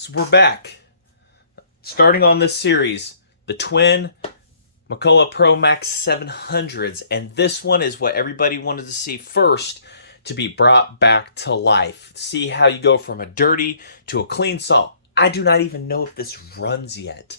So we're back. Starting on this series, the twin McCulloch PM700s. And this one is what everybody wanted to see first to be brought back to life. See how you go from a dirty to a clean saw. I do not even know if this runs yet,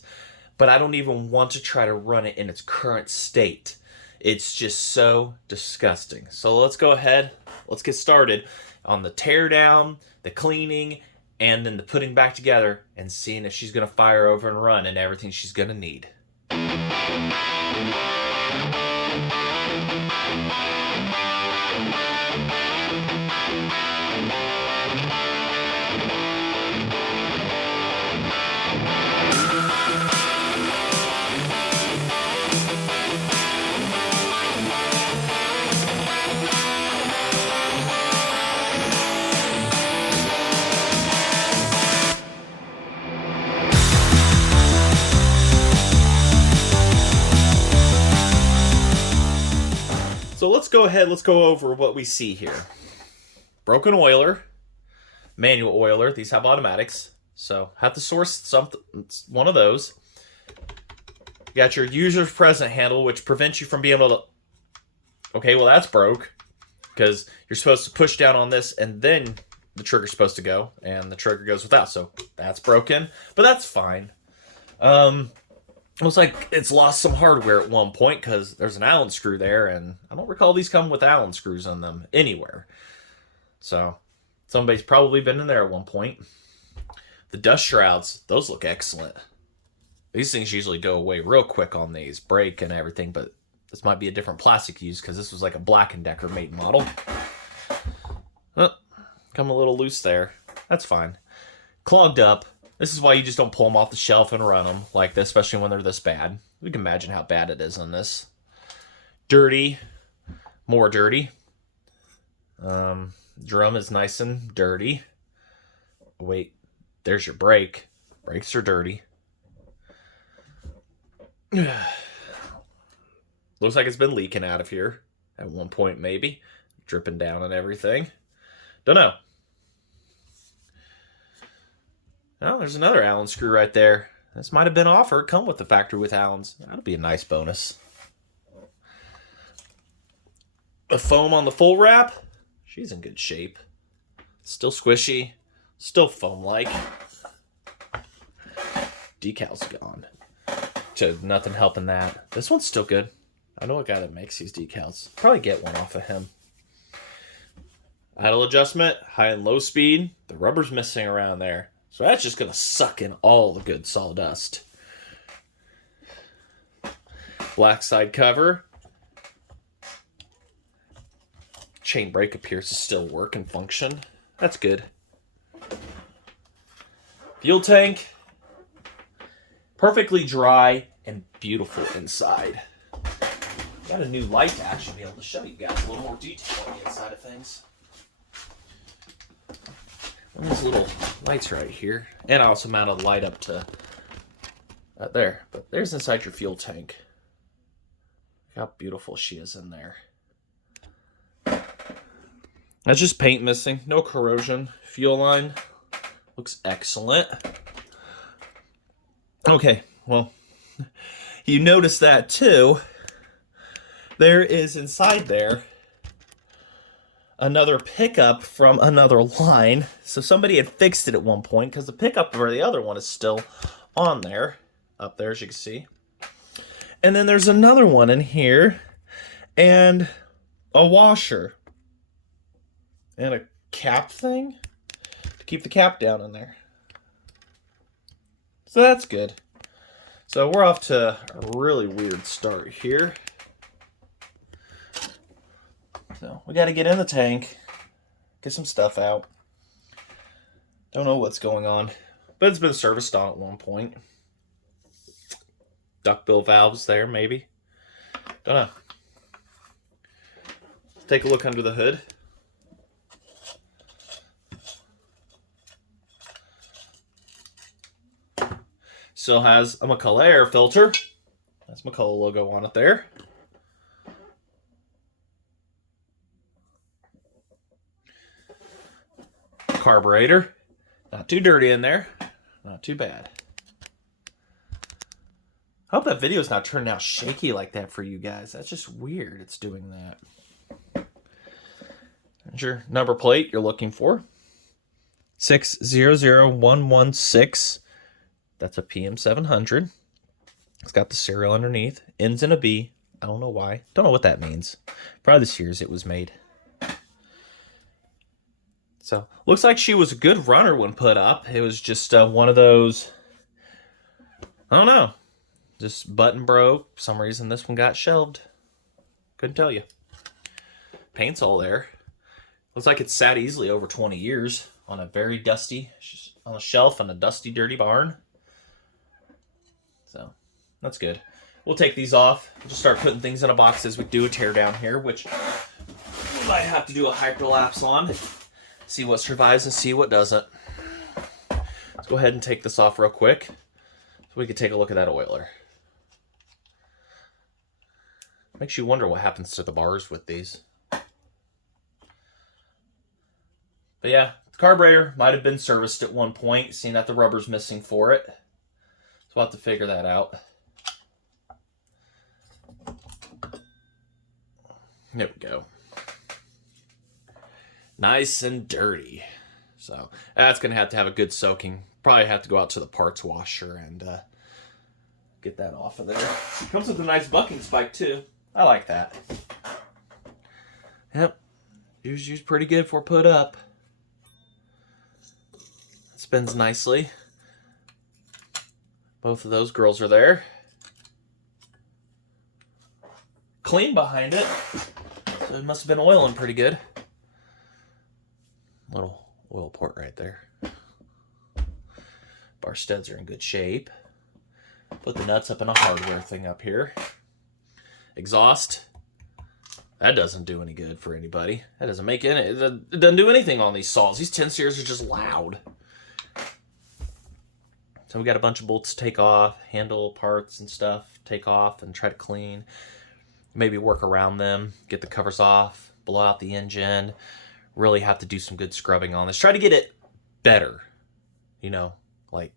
but I don't even want to try to run it in its current state. It's just so disgusting. So let's go ahead. Let's get started on the tear down, the cleaning, and then the putting back together and seeing if she's going to fire over and run and everything she's going to need. So let's go ahead, let's go over what we see here. Broken oiler, manual oiler. These have automatics, so have to source something, one of those. You got your user's present handle, which prevents you from being able to... Okay, well that's broke, because you're supposed to push down on this and then the trigger's supposed to go, and the trigger goes without, so that's broken, but that's fine. Looks like it's lost some hardware at one point because there's an Allen screw there, and I don't recall these come with Allen screws on them anywhere. So somebody's probably been in there at one point. The dust shrouds, those look excellent. These things usually go away real quick on these, break and everything, but this might be a different plastic used because this was like a Black & Decker made model. Oh, come a little loose there. That's fine. Clogged up. This is why you just don't pull them off the shelf and run them like this, especially when they're this bad. We can imagine how bad it is on this. Dirty. More dirty. Drum is nice and dirty. Wait, there's your brake. Brakes are dirty. Looks like it's been leaking out of here at one point, maybe. Dripping down and everything. Don't know. Oh, there's another Allen screw right there. This might have been offered. Come with the factory with Allens. That'll be a nice bonus. The foam on the full wrap. She's in good shape. Still squishy. Still foam-like. Decal's gone. So nothing helping that. This one's still good. I know a guy that makes these decals. Probably get one off of him. Idle adjustment. High and low speed. The rubber's missing around there. So that's just going to suck in all the good sawdust. Black side cover. Chain brake appears to still work and function. That's good. Fuel tank. Perfectly dry and beautiful inside. Got a new light to actually be able to show you guys a little more detail on the inside of things. And these little lights right here. And I also mounted a light up to there. But there's inside your fuel tank. Look how beautiful she is in there. That's just paint missing. No corrosion. Fuel line looks excellent. Okay, well, you notice that too. There is inside there another pickup from another line. So somebody had fixed it at one point because the pickup for the other one is still on there. Up there, as you can see. And then there's another one in here. And a washer. And a cap thing to keep the cap down in there. So that's good. So we're off to a really weird start here. So we got to get in the tank, get some stuff out. Don't know what's going on, but it's been serviced on at one point. Duckbill valves there, maybe. Don't know. Let's take a look under the hood. Still has a McCulloch air filter. That's McCulloch logo on it there. Carburetor. Not too dirty in there. Not too bad. I hope that video's not turning out shaky like that for you guys. That's just weird it's doing that. There's your number plate you're looking for. 600116. That's a PM700. It's got the serial underneath. Ends in a B. I don't know why. Don't know what that means. Probably this year's it was made. So, looks like she was a good runner when put up. It was just one of those, I don't know, just button broke. For some reason this one got shelved. Couldn't tell you. Paint's all there. Looks like it's sat easily over 20 years on a very dusty, on a shelf in a dusty, dirty barn. So, that's good. We'll take these off. We'll just start putting things in a box as we do a tear down here, which we might have to do a hyperlapse on. See what survives and see what doesn't. Let's go ahead and take this off real quick so we can take a look at that oiler. Makes you wonder what happens to the bars with these. But yeah, the carburetor might have been serviced at one point, seeing that the rubber's missing for it. So we'll have to figure that out. There we go. Nice and dirty. So that's going to have a good soaking. Probably have to go out to the parts washer and get that off of there. It comes with a nice bucking spike too. I like that. Yep. Usually pretty good for put up. Spins nicely. Both of those girls are there. Clean behind it. So it must have been oiling pretty good. Little oil port right there. Bar studs are in good shape. Put the nuts up in a hardware thing up here. Exhaust. That doesn't do any good for anybody. That doesn't make any. It doesn't do anything on these saws. These 10 series are just loud. So we got a bunch of bolts to take off, handle parts and stuff, take off and try to clean. Maybe work around them, get the covers off, blow out the engine. Really have to do some good scrubbing on this. Try to get it better. You know, like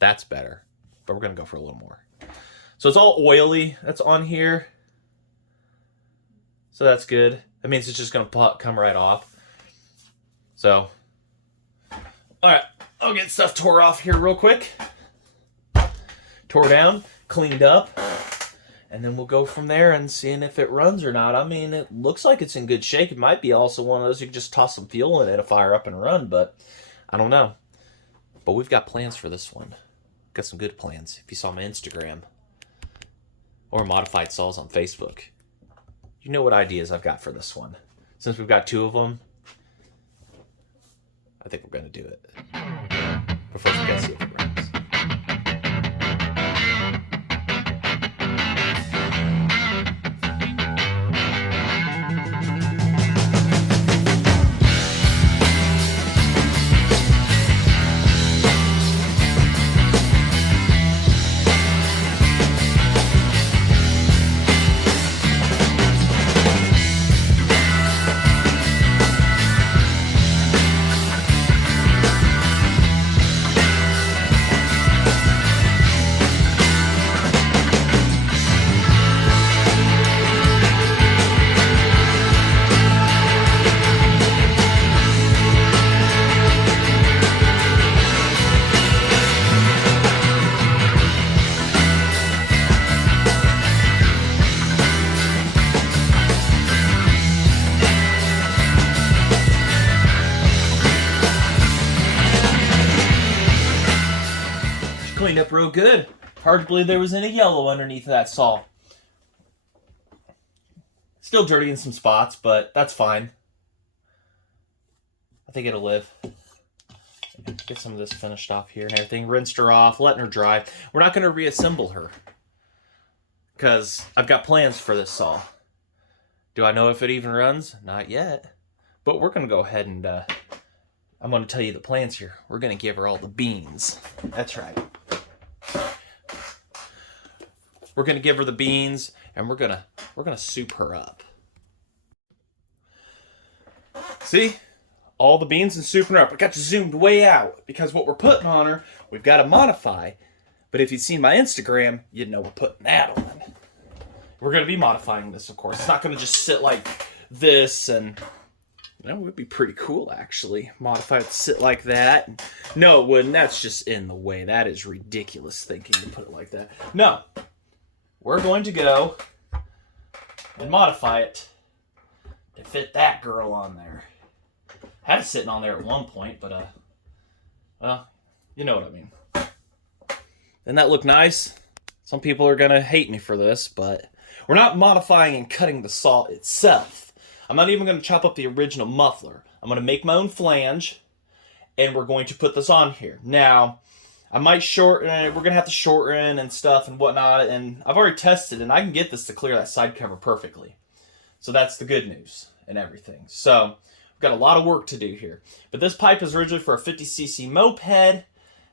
that's better. But we're going to go for a little more. So it's all oily that's on here. So that's good. That means it's just going to come right off. So, all right. I'll get stuff tore off here real quick. Tore down, cleaned up. And then we'll go from there and seeing if it runs or not. I mean, it looks like it's in good shape. It might be also one of those you can just toss some fuel in it to fire up and run, but I don't know. But we've got plans for this one. Got some good plans. If you saw my Instagram or Modified Saws on Facebook, you know what ideas I've got for this one. Since we've got two of them, I think we're going to do it. But first, we got to see if it runs. Cleaned up real good. Hard to believe there was any yellow underneath that saw. Still dirty in some spots, but that's fine. I think it'll live. Get some of this finished off here and everything. Rinsed her off, letting her dry. We're not going to reassemble her because I've got plans for this saw. Do I know if it even runs? Not yet. But we're going to go ahead and I'm going to tell you the plans here. We're going to give her all the beans. That's right. We're going to give her the beans and we're going to soup her up. See? all the beans and souping her up. I got you zoomed way out because what we're putting on her, we've got to modify. But if you'd seen my Instagram, you'd know we're putting that on. We're going to be modifying this, of course. It's not going to just sit like this, and it would be pretty cool, actually. Modify it to sit like that. No, it wouldn't. That's just in the way. That is ridiculous thinking to put it like that. No. We're going to go and modify it to fit that girl on there. Had it sitting on there at one point, but, well, you know what I mean. Doesn't that look nice? Some people are going to hate me for this, but we're not modifying and cutting the saw itself. I'm not even going to chop up the original muffler. I'm going to make my own flange, and we're going to put this on here. Now, I might shorten it. We're going to have to shorten and stuff and whatnot, and I've already tested, and I can get this to clear that side cover perfectly. So that's the good news and everything. So we've got a lot of work to do here. But this pipe is originally for a 50cc moped,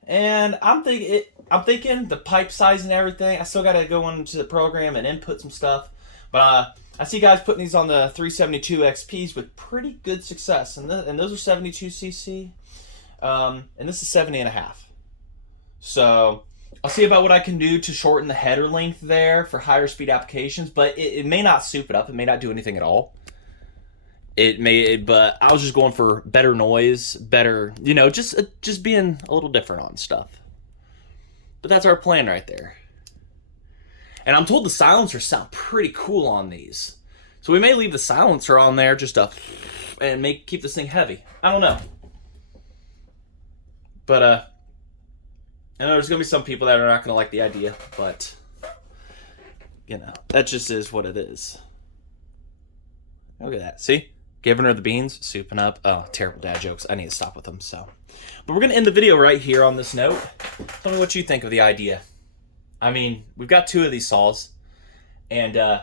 and I'm thinking the pipe size and everything, I still got to go into the program and input some stuff. But I see guys putting these on the 372 XPs with pretty good success. And those are 72cc. And this is 70.5. So I'll see about what I can do to shorten the header length there for higher speed applications. But it may not soup it up. It may not do anything at all. But I was just going for better noise, better, just being a little different on stuff. But that's our plan right there. And I'm told the silencers sound pretty cool on these. So we may leave the silencer on there just to, and keep this thing heavy. I don't know. But, I know there's going to be some people that are not going to like the idea, but, that just is what it is. Look at that. See? Giving her the beans, souping up. Oh, terrible dad jokes. I need to stop with them, so. But we're going to end the video right here on this note. Tell me what you think of the idea. I mean, we've got 2 of these saws. And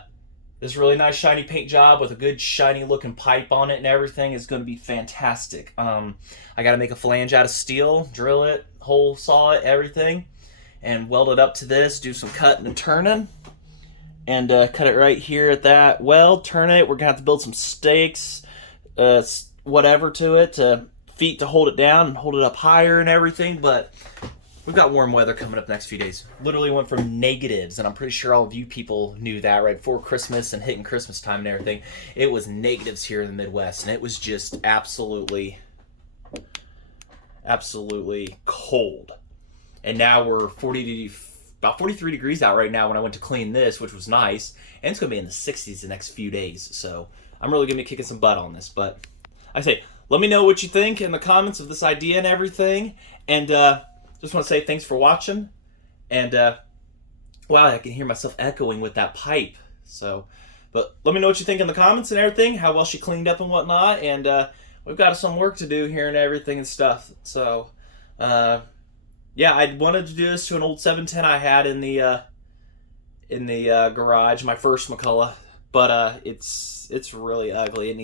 this really nice shiny paint job with a good shiny looking pipe on it and everything is going to be fantastic. I got to make a flange out of steel, drill it, hole saw it, everything. And weld it up to this, do some cutting and turning. And cut it right here at that weld, turn it. We're going to have to build some stakes, whatever to it, feet to hold it down and hold it up higher and everything. But we've got warm weather coming up next few days. Literally went from negatives, and I'm pretty sure all of you people knew that right before Christmas and hitting Christmas time and everything. It was negatives here in the Midwest, and it was just absolutely cold. And now we're about 43 degrees out right now when I went to clean this, which was nice. And it's going to be in the 60s the next few days. So I'm really going to be kicking some butt on this. But I say, let me know what you think in the comments of this idea and everything. And just want to say thanks for watching. And wow, I can hear myself echoing with that pipe. So, but let me know what you think in the comments and everything, how well she cleaned up and whatnot. And we've got some work to do here and everything and stuff. So, yeah, I wanted to do this to an old 710 I had in the garage, my first McCulloch, but it's really ugly. It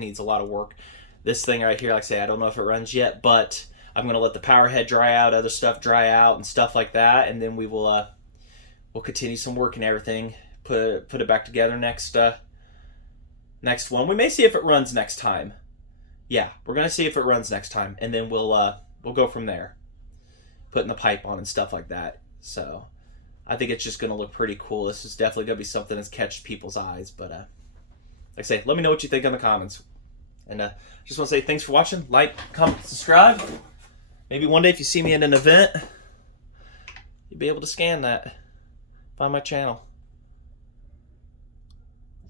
needs a lot of work. This thing right here, like I say, I don't know if it runs yet, but I'm gonna let the power head dry out, other stuff dry out, and stuff like that, and then we will we'll continue some work and everything. Put it back together next one. We may see if it runs next time. Yeah, we're gonna see if it runs next time, and then we'll go from there. Putting the pipe on and stuff like that. So I think it's just going to look pretty cool. This is definitely going to be something that's catch people's eyes. But like I say, let me know what you think in the comments. And just want to say thanks for watching. Like, comment, subscribe. Maybe one day if you see me at an event, you'll be able to scan that. Find my channel.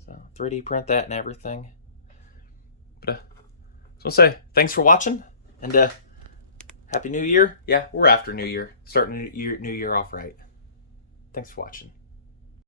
So 3D print that and everything. But just want to say thanks for watching. And Happy New Year. Yeah, we're after New Year. Starting New Year off right. Thanks for watching.